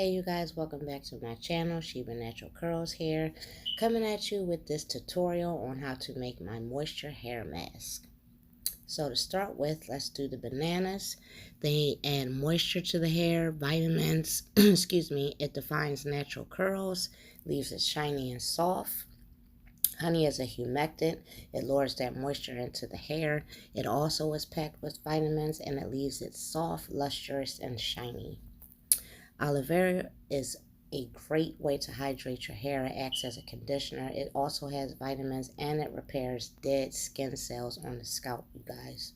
Hey you guys, welcome back to my channel. Sheba Natural Curls here, coming at you with this tutorial on how to make my moisture hair mask. So to start with, let's do the bananas. They add moisture to the hair, vitamins, excuse me, it defines natural curls, leaves it shiny and soft. Honey is a humectant. It lures that moisture into the hair. It also is packed with vitamins and it leaves it soft, lustrous, and shiny. Aloe vera is a great way to hydrate your hair. It acts as a conditioner. It also has vitamins and it repairs dead skin cells on the scalp, you guys.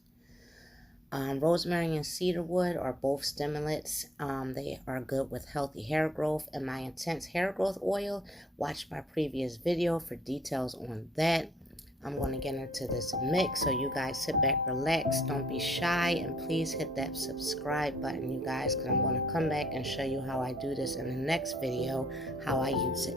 Rosemary and cedarwood are both stimulants. They are good with healthy hair growth. And my intense hair growth oil, watch my previous video for details on that. I'm going to get into this mix, so you guys sit back, relax, don't be shy, and please hit that subscribe button, you guys, because I'm going to come back and show you how I do this in the next video, how I use it.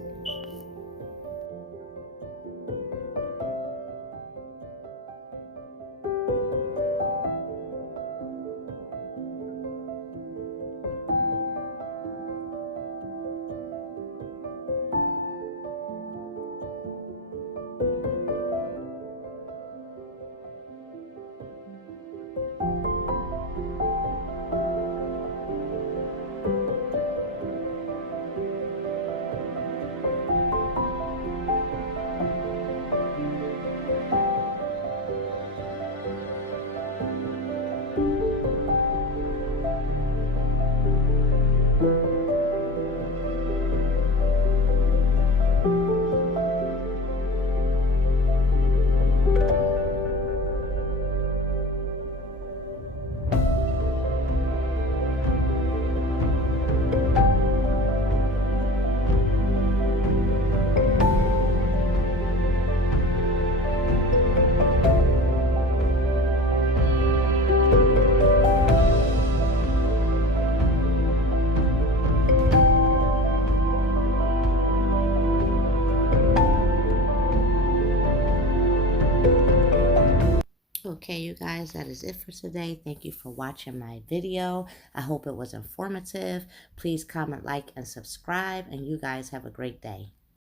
Okay, you guys, that is it for today. Thank you for watching my video. I hope it was informative. Please comment, like, and subscribe, and you guys have a great day.